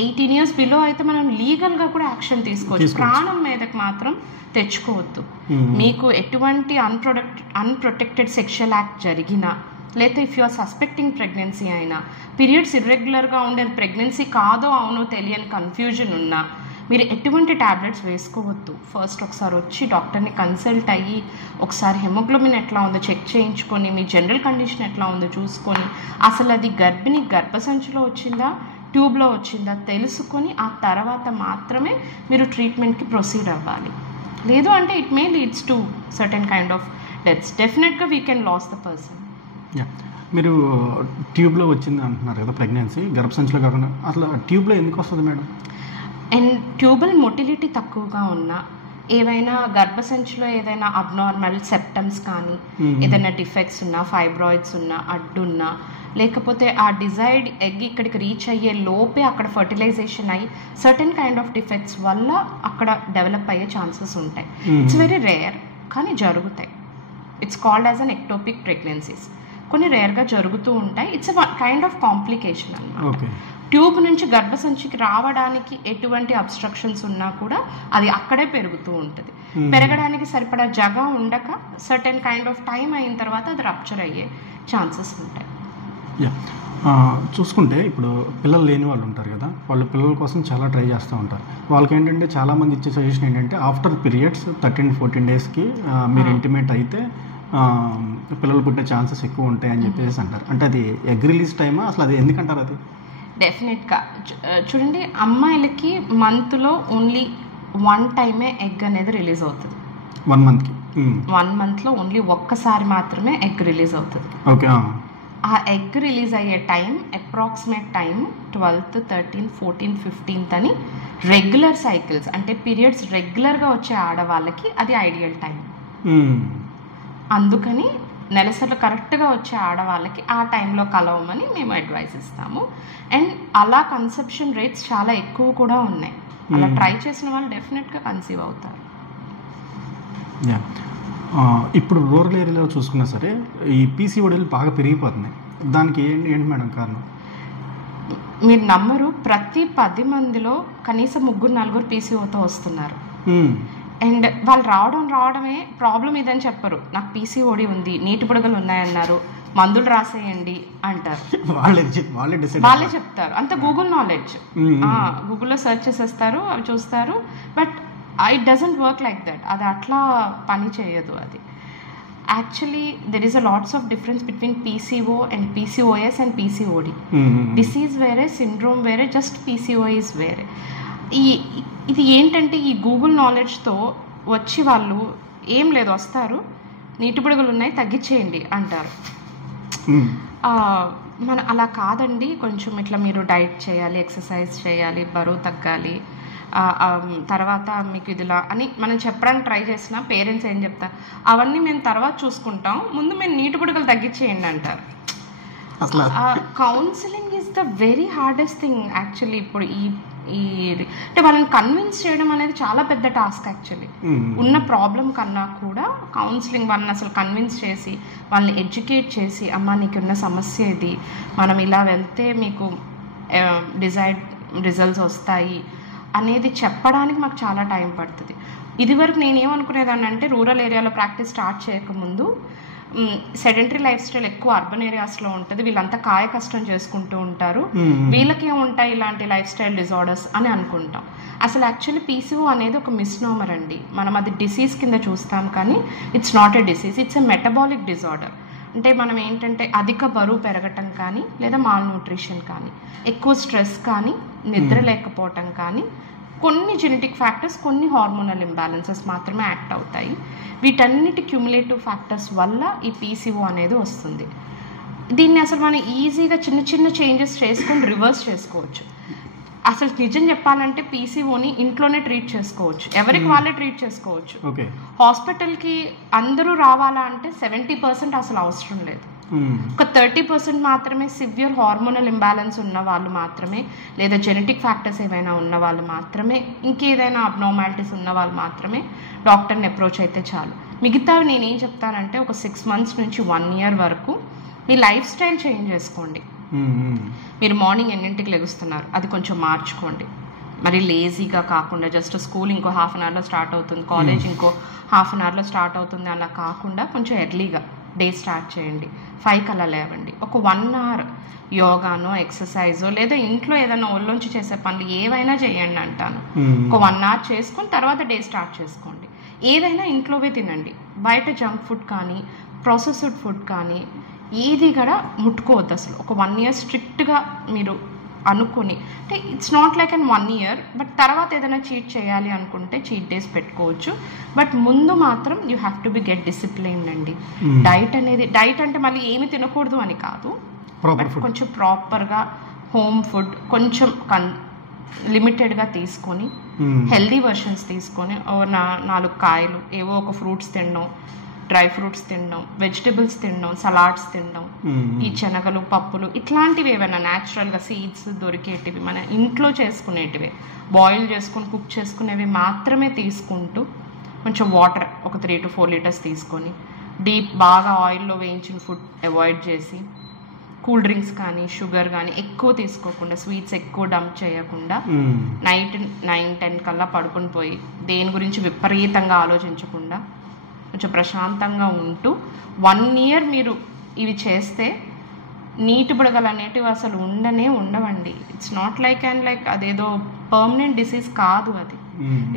18 years below అయితే మనం లీగల్గా కూడా యాక్షన్ తీసుకోవచ్చు, ప్రాణం మీదకి మాత్రం తెచ్చుకోవద్దు. మీకు ఎటువంటి అన్ప్రొటెక్టెడ్ సెక్షువల్ యాక్ట్ జరిగినా, లేదా if you are suspecting pregnancy అయినా, పీరియడ్స్ ఇర్రెగ్యులర్గా ఉండేది ప్రెగ్నెన్సీ కాదో అవునో తెలియని కన్ఫ్యూజన్ ఉన్నా మీరు ఎటువంటి ట్యాబ్లెట్స్ వేసుకోవద్దు. ఫస్ట్ ఒకసారి వచ్చి డాక్టర్ని కన్సల్ట్ అయ్యి ఒకసారి హెమోగ్లోబిన్ ఎట్లా ఉందో చెక్ చేయించుకొని, మీ జనరల్ కండిషన్ ఎట్లా ఉందో చూసుకొని, అసలు అది గర్భసంచిలో వచ్చిందా ట్యూబ్లో వచ్చిందా తెలుసుకొని ఆ తర్వాత మాత్రమే మీరు ట్రీట్మెంట్కి ప్రొసీడ్ అవ్వాలి. లేదు అంటే it may leads to certain kind of deaths. డెఫినెట్గా we can lose the person. మీరు ట్యూబ్లో వచ్చింది అంటున్నారు కదా ప్రెగ్నెన్సీ, గర్భసంచిలో కాకుండా, అసలు ట్యూబ్లో ఎందుకు వస్తుంది మేడం? అండ్ ట్యూబల్ మొటిలిటీ తక్కువగా ఉన్నా, ఏవైనా గర్భసంచిలో ఏదైనా అబ్నార్మల్ సెప్టమ్స్ కానీ, ఏదైనా డిఫెక్ట్స్ ఉన్నా, ఫైబ్రాయిడ్స్ ఉన్నా, అడ్డున్నా, లేకపోతే ఆ డిజైర్డ్ ఎగ్ ఇక్కడికి రీచ్ అయ్యే లోపే అక్కడ ఫర్టిలైజేషన్ అయ్యి సర్టెన్ కైండ్ ఆఫ్ డిఫెక్ట్స్ వల్ల అక్కడ డెవలప్ అయ్యే ఛాన్సెస్ ఉంటాయి. ఇట్స్ వెరీ రేర్ కానీ జరుగుతాయి. It's called as an ectopic pregnancies. కొన్ని రేర్గా జరుగుతూ ఉంటాయి. ఇట్స్ కైండ్ ఆఫ్ కాంప్లికేషన్ అన్నమాట. ట్యూబ్ నుంచి గర్భసంచికి రావడానికి ఎటువంటి అబ్స్ట్రక్షన్స్ ఉన్నా కూడా అది అక్కడే పెరుగుతూ ఉంటుంది. పెరగడానికి సరిపడా జగ ఉండక సర్టెన్ కైండ్ ఆఫ్ టైం అయిన తర్వాత అది రప్చర్ అయ్యే ఛాన్సెస్ ఉంటాయి. చూసుకుంటే ఇప్పుడు పిల్లలు లేని వాళ్ళు ఉంటారు కదా, వాళ్ళు పిల్లల కోసం చాలా ట్రై చేస్తూ ఉంటారు. వాళ్ళకి ఏంటంటే చాలామంది ఇచ్చే సజెషన్ ఏంటంటే ఆఫ్టర్ పీరియడ్స్ 13-14 daysకి మీరు ఇంటిమేట్ అయితే పిల్లలు పుట్టే ఛాన్సెస్ ఎక్కువ ఉంటాయి అని చెప్పేసి అంటారు. అంటే అది ఎగ్ రిలీజ్ టైమా? అసలు అది ఎందుకంటారు? అది డెఫినెట్గా చూడండి, అమ్మాయిలకి మంత్లో ఓన్లీ 1 టైమే ఎగ్ అనేది రిలీజ్ అవుతుంది. 1 మంత్కి 1 మంత్లో ఓన్లీ ఒక్కసారి మాత్రమే ఎగ్ రిలీజ్ అవుతుంది. ఓకే. ఆ ఎగ్ రిలీజ్ అయ్యే time approximate time 12th, 13th, 14th, 15th అని రెగ్యులర్ సైకిల్స్ అంటే పీరియడ్స్ రెగ్యులర్గా వచ్చే ఆడవాళ్ళకి అది ఐడియల్ టైం. అందుకని నెలసరిలో కరెక్ట్గా వచ్చే ఆడవాళ్ళకి ఆ టైంలో కలవమని మేము అడ్వైస్ ఇస్తాము. అండ్ అలా కన్సెప్షన్ రేట్స్ చాలా ఎక్కువ కూడా ఉన్నాయి. అలా ట్రై చేసిన వాళ్ళు డెఫినెట్గా కన్సీవ్ అవుతారు. ఇప్పుడు రూరల్ ఏరియాలో చూసుకున్నా సరే ఈ పీసీఓడీలు బాగా పెరిగిపోతున్నాయి. దానికి ఏంటి మేడం కారణం? మీరు నమ్మరు, ప్రతి 10 మందిలో కనీసం 3-4 పీసీఓతో వస్తున్నారు. అండ్ వాళ్ళు రావడమే ప్రాబ్లం ఇదని చెప్పరు. నాకు పీసీఓడి ఉంది, నీటి బుడగలు ఉన్నాయన్నారు, మందులు రాసేయండి అంటారు. వాళ్ళే చెప్తారు. అంత గూగుల్ నాలెడ్జ్. గూగుల్లో సెర్చ్ చేసేస్తారు, అవి చూస్తారు. But it doesn't work like that. అది అట్లా పని చేయదు. అది actually there is a lots of difference between PCO and PCOS and PCOD. Disease వేరే, సిండ్రోమ్ వేరే, జస్ట్ పీసీఓ ఈజ్ వేరే. ఇది ఏంటంటే ఈ గూగుల్ నాలెడ్జ్తో వచ్చి వాళ్ళు ఏం లేదు వస్తారు, నీటి బుడగలు ఉన్నాయి తగ్గించేయండి అంటారు. మన అలా కాదండి, కొంచెం ఇట్లా మీరు డైట్ చేయాలి, ఎక్సర్సైజ్ చేయాలి, బరువు తగ్గాలి, తర్వాత మీకు ఇదిలా అని మనం చెప్పడానికి ట్రై చేసిన పేరెంట్స్ ఏం చెప్తారు, అవన్నీ మేము తర్వాత చూసుకుంటాం, ముందు మేము నీటి బుడగలు తగ్గించేయండి అంటారు. Counselling is the very hardest thing actually. ఇప్పుడు అంటే వాళ్ళని కన్విన్స్ చేయడం అనేది చాలా పెద్ద టాస్క్ యాక్చువల్లీ. ఉన్న ప్రాబ్లం కన్నా కూడా కౌన్సిలింగ్, వాళ్ళని అసలు కన్విన్స్ చేసి వాళ్ళని ఎడ్యుకేట్ చేసి, అమ్మ నీకున్న సమస్య ఇది, మనం ఇలా వెళ్తే మీకు డిజైర్డ్ రిజల్ట్స్ వస్తాయి అనేది చెప్పడానికి మాకు చాలా టైం పడుతుంది. ఇదివరకు నేనేమనుకునేదాన్ని అంటే రూరల్ ఏరియాలో ప్రాక్టీస్ స్టార్ట్ చేయకముందు సెడెంటరీ లైఫ్ స్టైల్ ఎక్కువ అర్బన్ ఏరియాస్లో ఉంటుంది, వీళ్ళంతా కాయ కష్టం చేసుకుంటూ ఉంటారు, వీళ్ళకే ఉంటాయి ఇలాంటి లైఫ్ స్టైల్ డిజార్డర్స్ అని అనుకుంటాం. అసలు యాక్చువల్లీ పీసీఓ అనేది ఒక మిస్నోమర్ అండి. మనం అది డిసీజ్ కింద చూస్తాం కానీ it's not a disease, it's a metabolic disorder. అంటే మనం ఏంటంటే అధిక బరువు పెరగటం కానీ, లేదా మాల్ న్యూట్రిషన్ కానీ, ఎక్కువ స్ట్రెస్ కానీ, నిద్ర లేకపోవటం కానీ, కొన్ని జెనెటిక్ ఫ్యాక్టర్స్, కొన్ని హార్మోనల్ ఇంబ్యాలెన్సెస్ మాత్రమే యాక్ట్ అవుతాయి. వీటన్నిటి క్యూములేటివ్ ఫ్యాక్టర్స్ వల్ల ఈ పీసీఓ అనేది వస్తుంది. దీన్ని అసలు మనం ఈజీగా చిన్న చిన్న చేంజెస్ చేసుకొని రివర్స్ చేసుకోవచ్చు. అసలు నిజం చెప్పాలంటే పీసీఓని ఇంట్లోనే ట్రీట్ చేసుకోవచ్చు, ఎవరికి వాళ్ళే ట్రీట్ చేసుకోవచ్చు. హాస్పిటల్కి అందరూ రావాలా అంటే 70% అసలు అవసరం లేదు. ఒక 30% మాత్రమే సివియర్ హార్మోనల్ ఇంబ్యాలెన్స్ ఉన్న వాళ్ళు మాత్రమే, లేదా జెనెటిక్ ఫ్యాక్టర్స్ ఏమైనా ఉన్న వాళ్ళు మాత్రమే, ఇంకేదైనా అబ్నార్మాలిటీస్ ఉన్న వాళ్ళు మాత్రమే డాక్టర్ని అప్రోచ్ అయితే చాలు. మిగతావి నేనేం చెప్తానంటే ఒక 6 months నుంచి 1 year వరకు మీ లైఫ్ స్టైల్ చేంజ్ చేసుకోండి. మీరు మార్నింగ్ ఎన్నింటికి లెగుస్తున్నారు అది కొంచెం మార్చుకోండి. మరి లేజీగా కాకుండా జస్ట్ స్కూల్ ఇంకో 1/2 hourలో స్టార్ట్ అవుతుంది, కాలేజ్ ఇంకో 1/2 hourలో స్టార్ట్ అవుతుంది అలా కాకుండా కొంచెం ఎర్లీగా డే స్టార్ట్ చేయండి. 5కి అలా లేవండి. ఒక 1 hour యోగానో ఎక్సర్సైజో లేదా ఇంట్లో ఏదైనా ఒళ్ళొంచి చేసే పనులు ఏవైనా చేయండి అంటాను. ఒక 1 hour చేసుకొని తర్వాత డే స్టార్ట్ చేసుకోండి. ఏదైనా ఇంట్లోవే తినండి. బయట జంక్ ఫుడ్ కానీ ప్రాసెస్డ్ ఫుడ్ కానీ ఏది కూడా ముట్టుకోవద్దు అసలు. ఒక 1 year స్ట్రిక్ట్గా మీరు అనుకుని, అంటే it's not like an 1 year, but తర్వాత ఏదైనా చీట్ చేయాలి అనుకుంటే చీట్ డేస్ పెట్టుకోవచ్చు. బట్ ముందు మాత్రం you have to B get discipline అండి. డైట్ అంటే మళ్ళీ ఏమి తినకూడదు అని కాదు, బట్ కొంచెం ప్రాపర్గా హోమ్ ఫుడ్ కొంచెం లిమిటెడ్గా తీసుకొని, హెల్దీ వర్షన్స్ తీసుకొని, 4 కాయలు, ఏవో ఒక ఫ్రూట్స్ తినడం, డ్రై ఫ్రూట్స్ తినడం, వెజిటబుల్స్ తినడం, సలాడ్స్ తినడం, ఈ శనగలు, పప్పులు ఇట్లాంటివి ఏమైనా న్యాచురల్గా సీడ్స్ దొరికేటివి మన ఇంట్లో చేసుకునేటివి, బాయిల్ చేసుకొని కుక్ చేసుకునేవి మాత్రమే తీసుకుంటూ, కొంచెం వాటర్ ఒక 3 to 4 liters తీసుకొని, బాగా ఆయిల్లో వేయించిన ఫుడ్ అవాయిడ్ చేసి, కూల్ డ్రింక్స్ కానీ షుగర్ కానీ ఎక్కువ తీసుకోకుండా, స్వీట్స్ ఎక్కువ డంప్ చేయకుండా, నైట్ 9-10 కల్లా పడుకుని పోయి దేని గురించి విపరీతంగా ఆలోచించకుండా కొంచెం ప్రశాంతంగా ఉంటూ 1 year మీరు ఇవి చేస్తే నీటి బుడగలు అనేటివి అసలు ఉండవండి. ఇట్స్ నాట్ లైక్ అదేదో పర్మనెంట్ డిసీజ్ కాదు, అది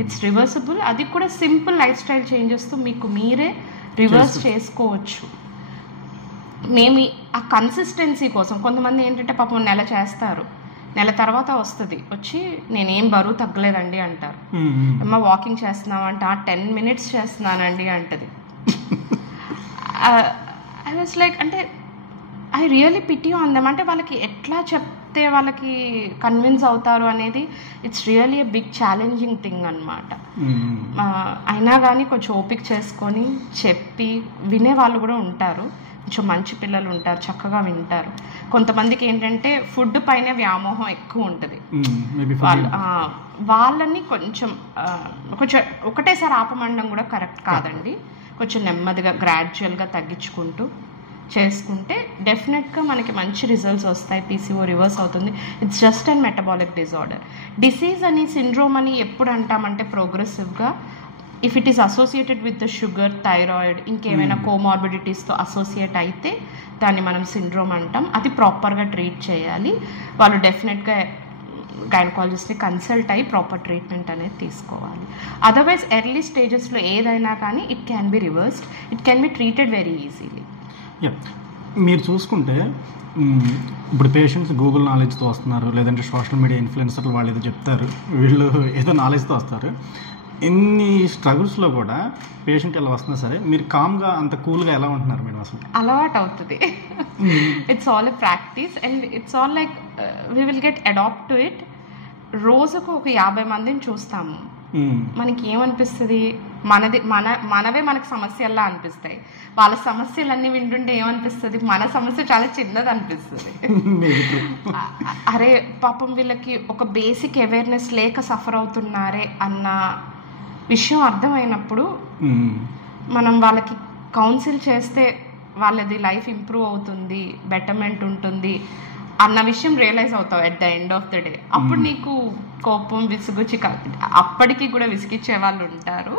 ఇట్స్ రివర్సిబుల్. అది కూడా సింపుల్ లైఫ్ స్టైల్ చేంజెస్తో మీకు మీరే రివర్స్ చేసుకోవచ్చు. మేము ఆ కన్సిస్టెన్సీ కోసం కొంతమంది ఏంటంటే పాపం నెల చేస్తారు, నెల తర్వాత వస్తుంది, వచ్చి నేనేం బరువు తగ్గలేదండి అంటారు. అమ్మ వాకింగ్ చేస్తున్నావంట, 10 minutes చేస్తున్నానండి అంటది. ఐ వాజ్ లైక్, అంటే I really pity on them. అంటే వాళ్ళకి ఎట్లా చెప్తే వాళ్ళకి కన్విన్స్ అవుతారు అనేది it's really a big challenging thing అనమాట. అయినా కానీ కొంచెం ఓపిక చేసుకొని చెప్పి వినే వాళ్ళు కూడా ఉంటారు, కొంచెం మంచి పిల్లలు ఉంటారు, చక్కగా వింటారు. కొంతమందికి ఏంటంటే ఫుడ్ పైన వ్యామోహం ఎక్కువ ఉంటుంది. వాళ్ళని కొంచెం ఒకటేసారి ఆపమండం కూడా కరెక్ట్ కాదండి. కొంచెం నెమ్మదిగా గ్రాడ్యువల్గా తగ్గించుకుంటూ చేసుకుంటే డెఫినెట్గా మనకి మంచి రిజల్ట్స్ వస్తాయి. పీసీఓ రివర్స్ అవుతుంది. It's just and metabolic disorder. Disease అని, సిండ్రోమ్ అని ఎప్పుడు అంటామంటే ప్రోగ్రెసివ్గా if it is associated with the sugar, thyroid, ఇంకేమైనా కోమార్బిడిటీస్తో అసోసియేట్ అయితే దాన్ని మనం సిండ్రోమ్ అంటాం. అది ప్రాపర్గా ట్రీట్ చేయాలి. వాళ్ళు డెఫినెట్గా గైనకాలజిస్ట్ని కన్సల్ట్ అయ్యి ప్రాపర్ ట్రీట్మెంట్ అనేది తీసుకోవాలి. అదర్వైజ్ ఎర్లీ స్టేజెస్లో ఏదైనా కానీ it can be reversed, it can be treated very easily. మీరు చూసుకుంటే ఇప్పుడు పేషెంట్స్ గూగుల్ నాలెడ్జ్తో వస్తున్నారు, లేదంటే సోషల్ మీడియా ఇన్ఫ్లుయెన్సర్లు వాళ్ళు ఏదో చెప్తారు, వీళ్ళు ఏదో నాలెడ్జ్తో వస్తారు. ఎన్ని స్ట్రగుల్స్లో కూడా పేషెంట్ ఎలా వస్తున్నా సరే మీరు కామ్గా అంత కూల్గా ఎలా ఉంటున్నారు మీరు? అసలు అలవాటు అవుతుంది. It's all a practice and it's all like we will get adapt to it. రోజుకు ఒక 50 మందిని చూస్తాము, మనకి ఏమనిపిస్తుంది? మనవే మనకు సమస్యల్లా అనిపిస్తాయి. వాళ్ళ సమస్యలన్నీ వింటుంటే ఏమనిపిస్తుంది? మన సమస్య చాలా చిన్నది అనిపిస్తుంది. అరే పాపం వీళ్ళకి ఒక బేసిక్ అవేర్నెస్ లేక సఫర్ అవుతున్నారే అన్న విషయం అర్థమైనప్పుడు మనం వాళ్ళకి కౌన్సిల్ చేస్తే వాళ్ళది లైఫ్ ఇంప్రూవ్ అవుతుంది, బెటర్మెంట్ ఉంటుంది అన్న విషయం రియలైజ్ అవుతావు at the end of the day. అప్పుడు నీకు కోపం, విసుగు, అప్పటికి కూడా విసిగిచ్చే వాళ్ళు ఉంటారు.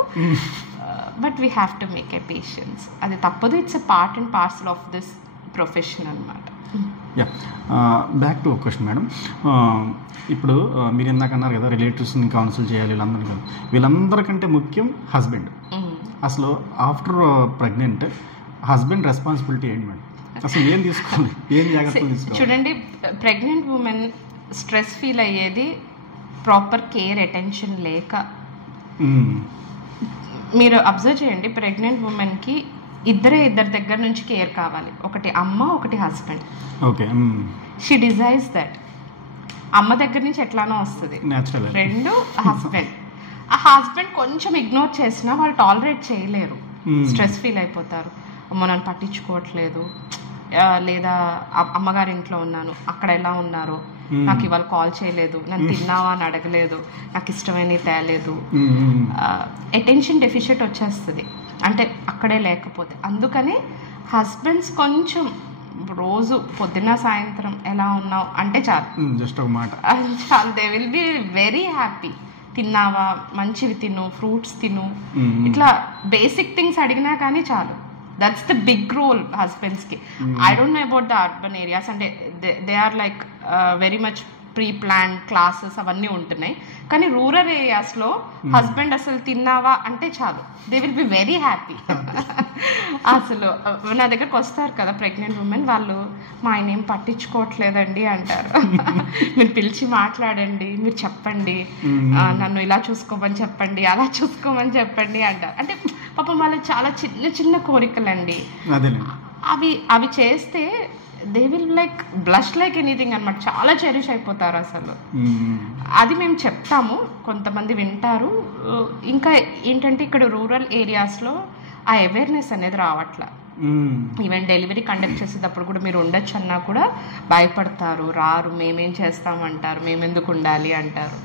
But we have to make a patience. అది తప్పదు. It's a part and parcel of this profession అనమాట. Back to question madam. ఇప్పుడు మీరు ఇందాక అన్నారు కదా రిలేటివ్స్ని కౌన్సిల్ చేయాలి వీళ్ళందరికంటే ముఖ్యం హస్బెండ్. అసలు ఆఫ్టర్ ప్రెగ్నెంట్ హస్బెండ్ రెస్పాన్సిబిలిటీ ఏంటి మేడం? అసలు ఏం తీసుకోవాలి, ఏం జాగ్రత్తలు తీసుకోవాలి? చూడండి, ప్రెగ్నెంట్ ఉమెన్ స్ట్రెస్ ఫీల్ అయ్యేది ప్రాపర్ కేర్, అటెన్షన్ లేక. మీరు అబ్జర్వ్ చేయండి, ప్రెగ్నెంట్ ఉమెన్కి ఇద్దరి దగ్గర నుంచి కేర్ కావాలి. ఒకటి అమ్మ, ఒకటి husband. Okay, she desires that. అమ్మ దగ్గర నుంచి ఎట్లానో వస్తుంది. రెండు హస్బెండ్. ఆ హస్బెండ్ కొంచెం ఇగ్నోర్ చేసినా వాళ్ళు టాలరేట్ చేయలేరు, స్ట్రెస్ ఫీల్ అయిపోతారు. అమ్మ నన్ను పట్టించుకోవట్లేదు, లేదా అమ్మగారి ఇంట్లో ఉన్నాను, అక్కడ ఎలా ఉన్నారో, నాకు ఇవాళ కాల్ చేయలేదు, నన్ను తిన్నావా అని అడగలేదు, నాకు ఇష్టమైనవి తేలేదు. అటెన్షన్ డెఫిషియట్ వచ్చేస్తుంది అంటే అక్కడే లేకపోతే. అందుకని హస్బెండ్స్ కొంచెం రోజు పొద్దున్న సాయంత్రం ఎలా ఉన్నావు అంటే చాలు, జస్ట్ ఒక మాట చాలు. They will be very happy. తిన్నావా, మంచివి తిను, ఫ్రూట్స్ తిను, ఇట్లా బేసిక్ థింగ్స్ అడిగినా కానీ చాలు. దట్స్ ద బిగ్ రోల్ హస్బెండ్స్కి. I don't know about the urban areas, అంటే they are like very much pre plan classes అవన్నీ ఉంటున్నాయి. కానీ రూరల్ ఏరియాస్లో హస్బెండ్ అసలు తిన్నావా అంటే చాలు, they will be very happy. అసలు నా దగ్గరకు వస్తారు కదా ప్రెగ్నెంట్ ఉమెన్, వాళ్ళు మా ఆయన ఏం పట్టించుకోవట్లేదండి అంటారు. మీరు పిలిచి మాట్లాడండి, మీరు చెప్పండి, నన్ను ఇలా చూసుకోమని చెప్పండి, అలా చూసుకోమని చెప్పండి అంటారు. అంటే పాపం వాళ్ళు చాలా చిన్న చిన్న కోరికలండి. అవి చేస్తే they will like blush like anything అనమాట. చాలా చెరిష్ అయిపోతారు అసలు. అది మేము చెప్తాము, కొంతమంది వింటారు. ఇంకా ఏంటంటే ఇక్కడ రూరల్ ఏరియాస్లో ఆ అవేర్నెస్ అనేది రావట్లా. ఈవెన్ డెలివరీ కండక్ట్ చేసేటప్పుడు కూడా మీరు ఉండొచ్చు అన్నా కూడా భయపడతారు, రారు, మేమేం చేస్తామంటారు, మేమెందుకు ఉండాలి అంటారు.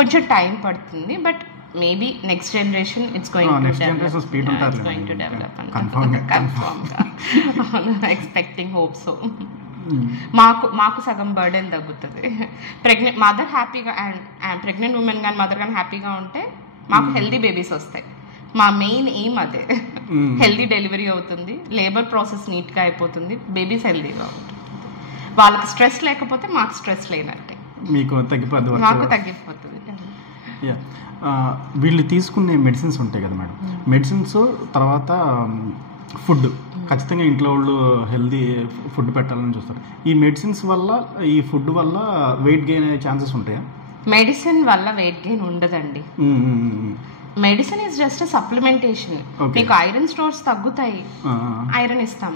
కొంచెం టైం పడుతుంది, but maybe next generation it's going to develop expecting hope. So మాకు సగం బర్డెన్ తగ్గుతుంది. మదర్ హ్యాపీగా అండ్ ప్రెగ్నెంట్ ఉమెన్ కానీ మదర్ కానీ హ్యాపీగా ఉంటే మాకు హెల్దీ బేబీస్ వస్తాయి. మా మెయిన్ ఎయిమ్ అదే. హెల్దీ డెలివరీ అవుతుంది, లేబర్ ప్రాసెస్ నీట్గా అయిపోతుంది, బేబీస్ హెల్దీగా ఉంటుంది. వాళ్ళకి స్ట్రెస్ లేకపోతే మాకు స్ట్రెస్ లేనట్టే, మాకు తగ్గిపోతుంది. వీళ్ళు తీసుకునే మెడిసిన్స్ ఉంటాయి కదా మేడం, మెడిసిన్స్ తర్వాత ఫుడ్ ఖచ్చితంగా ఇంట్లో వాళ్ళు హెల్దీ ఫుడ్ పెట్టాలని చూస్తారు. ఈ మెడిసిన్స్ వల్ల, ఈ ఫుడ్ వల్ల వెయిట్ గెయిన్ అయ్యే ఛాన్సెస్ ఉంటాయా? మెడిసిన్ వల్ల వెయిట్ గెయిన్ ఉండదండి. Medicine is just supplementation. మీకు ఐరన్ స్టోర్స్ తగ్గుతాయి, ఐరన్ ఇస్తాం.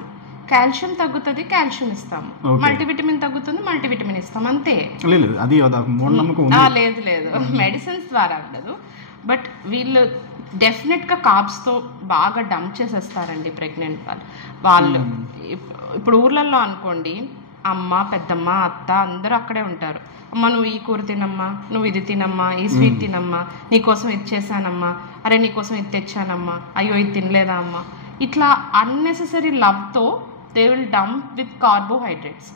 కాల్షియం తగ్గుతుంది, కాల్షియం ఇస్తాం. మల్టీవిటమిన్ తగ్గుతుంది, మల్టీవిటమిన్ ఇస్తాం, అంతే. లేదు మెడిసిన్స్ ద్వారా ఉండదు. బట్ వీళ్ళు డెఫినెట్గా కార్బ్స్తో బాగా డంప్ చేసేస్తారండి ప్రెగ్నెంట్ వాళ్ళు. ఇప్పుడు ఊర్లలో అనుకోండి, అమ్మ, పెద్దమ్మ, అత్త అందరూ అక్కడే ఉంటారు. అమ్మ నువ్వు ఈ కూర తినమ్మా, నువ్వు ఇది తినమ్మా, ఈ స్వీట్ తినమ్మా, నీకోసం ఇది చేశానమ్మా, అరే నీకోసం ఇది తెచ్చానమ్మా, అయ్యో ఇది తినలేదా అమ్మా. ఇట్లా అన్నెసెసరీ లవ్తో they will dump with carbohydrates.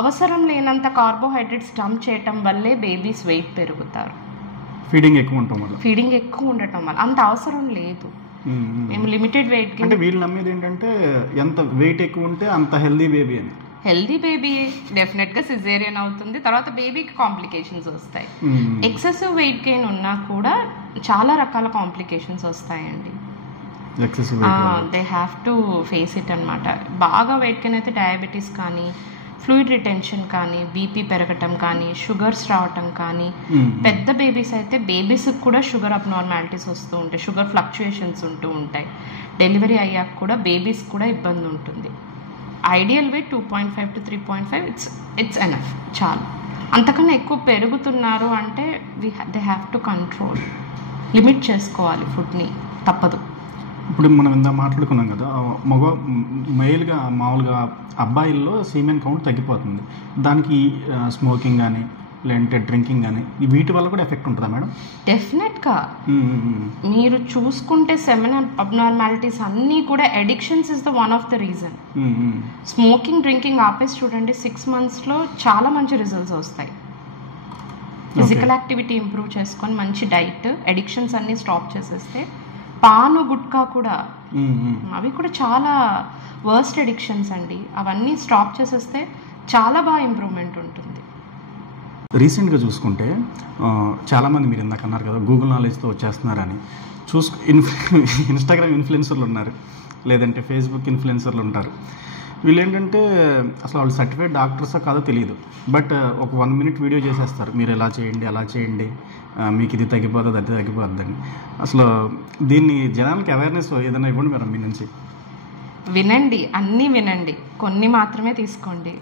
అవసరం లేనంత కార్బోహైడ్రేట్స్ డంప్ చేయటం వల్లే బేబీస్ వెయిట్ పెరుగుతారు. ఫీడింగ్ ఎక్కువ ఉండటం వల్ల అంత అవసరం లేదు. మేము లిమిటెడ్ వెయిట్ అంటే వీళ్ళు నమ్మేది ఏంటంటే ఎంత వెయిట్ ఎక్కువ ఉంటే అంత హెల్దీ బేబీ అని. హెల్దీ బేబీ డెఫినెట్గా సిజేరియన్ అవుతుంది, తర్వాత బేబీకి కాంప్లికేషన్స్ వస్తాయి. ఎక్సెసివ్ వెయిట్ గెయిన్ ఉన్నా కూడా చాలా రకాల కాంప్లికేషన్స్ వస్తాయండి. They have to face it అనమాట. బాగా వెయిట్ గెయిన్ అయితే డయాబెటీస్ కానీ, ఫ్లూయిడ్ రిటెన్షన్ కానీ, బీపీ పెరగటం కానీ, షుగర్స్ రావటం కానీ, పెద్ద బేబీస్ అయితే బేబీస్కి కూడా షుగర్ అబ్నార్మాలిటీస్ వస్తూ ఉంటాయి, షుగర్ ఫ్లక్చుయేషన్స్ ఉంటూ ఉంటాయి. డెలివరీ అయ్యాక కూడా బేబీస్ కూడా ఇబ్బంది ఉంటుంది. Ideal weight 2.5 to 3.5 it's enough, చాలు. అంతకన్నా ఎక్కువ పెరుగుతున్నారు అంటే they have to control, limit చేసుకోవాలి ఫుడ్ని, తప్పదు. ఇప్పుడు మనం ఇందా మాట్లాడుకున్నాం కదా, మెయిల్గా మామూలుగా అబ్బాయిల్లో సీమెన్ కౌంట్ తగ్గిపోతుంది. దానికి స్మోకింగ్ కానీ లేదంటే డ్రింకింగ్ కానీ వీటి వల్ల కూడా ఎఫెక్ట్ ఉంటుందా మేడం? డెఫినెట్గా. మీరు చూసుకుంటే సెమెన్ అబ్నార్మాలిటీస్ అన్నీ కూడా addictions is the one of the reason. Smoking, drinking ఆపేసి చూడండి, 6 monthsలో చాలా మంచి రిజల్ట్స్ వస్తాయి. ఫిజికల్ యాక్టివిటీ ఇంప్రూవ్ చేసుకొని మంచి డైట్, అడిక్షన్స్ అన్నీ స్టాప్ చేసేస్తే, పాను, గుట్కా కూడా అవి కూడా చాలా వర్స్ట్ అడిక్షన్స్ అండి. అవన్నీ స్టాప్ చేసేస్తే చాలా బాగా ఇంప్రూవ్మెంట్ ఉంటుంది. రీసెంట్గా చూసుకుంటే చాలామంది, మీరు ఇందాక అన్నారు కదా గూగుల్ నాలెడ్జ్తో వచ్చేస్తున్నారని, ఇన్స్టాగ్రామ్ ఇన్ఫ్లుయెన్సర్లు ఉన్నారు, లేదంటే ఫేస్బుక్ ఇన్ఫ్లుయెన్సర్లు ఉంటారు. వీళ్ళు ఏంటంటే అసలు వాళ్ళు సర్టిఫైడ్ డాక్టర్సో కాదో తెలియదు, బట్ ఒక 1 minute వీడియో చేసేస్తారు, మీరు ఎలా చేయండి, అలా చేయండి, మీకు ఇది తగ్గిపోతుంది, అది తగ్గిపోతుందని. అసలు దీన్ని జనాలకి అవేర్నెస్ ఏదైనా ఇవ్వండి మేడం మీ నుంచి. వినండి, అన్నీ వినండి, కొన్ని మాత్రమే తీసుకోండి.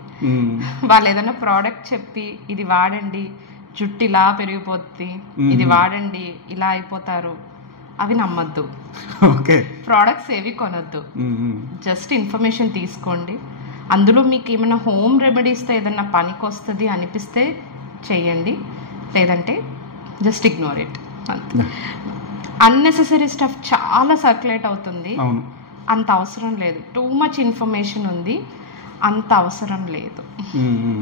వాళ్ళు ఏదైనా ప్రోడక్ట్ చెప్పి ఇది వాడండి, జుట్టు ఇలా పెరిగిపోద్ది, ఇది వాడండి ఇలా అయిపోతారు, అవి నమ్మద్దు. ఓకే, ప్రోడక్ట్స్ ఏవి కొనొద్దు. జస్ట్ ఇన్ఫర్మేషన్ తీసుకోండి. అందులో మీకు ఏమైనా హోమ్ రెమెడీస్తో ఏదైనా పనికి వస్తుంది అనిపిస్తే చెయ్యండి, లేదంటే just ignore it. Unnecessary stuff చాలా సర్క్యులేట్ అవుతుంది, అంత అవసరం లేదు. టూ మచ్ ఇన్ఫర్మేషన్ ఉంది, అంత అవసరం లేదు.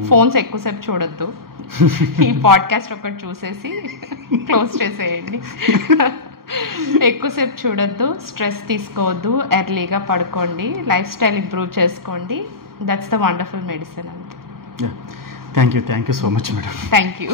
ఫోన్స్ ఎక్కువసేపు చూడొద్దు. ఈ పాడ్కాస్ట్ ఒకటి చూసేసి క్లోజ్ చేసేయండి. ఎక్కువసేపు చూడొద్దు, స్ట్రెస్ తీసుకోవద్దు, ఎర్లీగా పడుకోండి, లైఫ్ స్టైల్ ఇంప్రూవ్ చేసుకోండి. దట్స్ ద వండర్ఫుల్ మెడిసిన్ అంతే. Thank you so much madam. Thank you.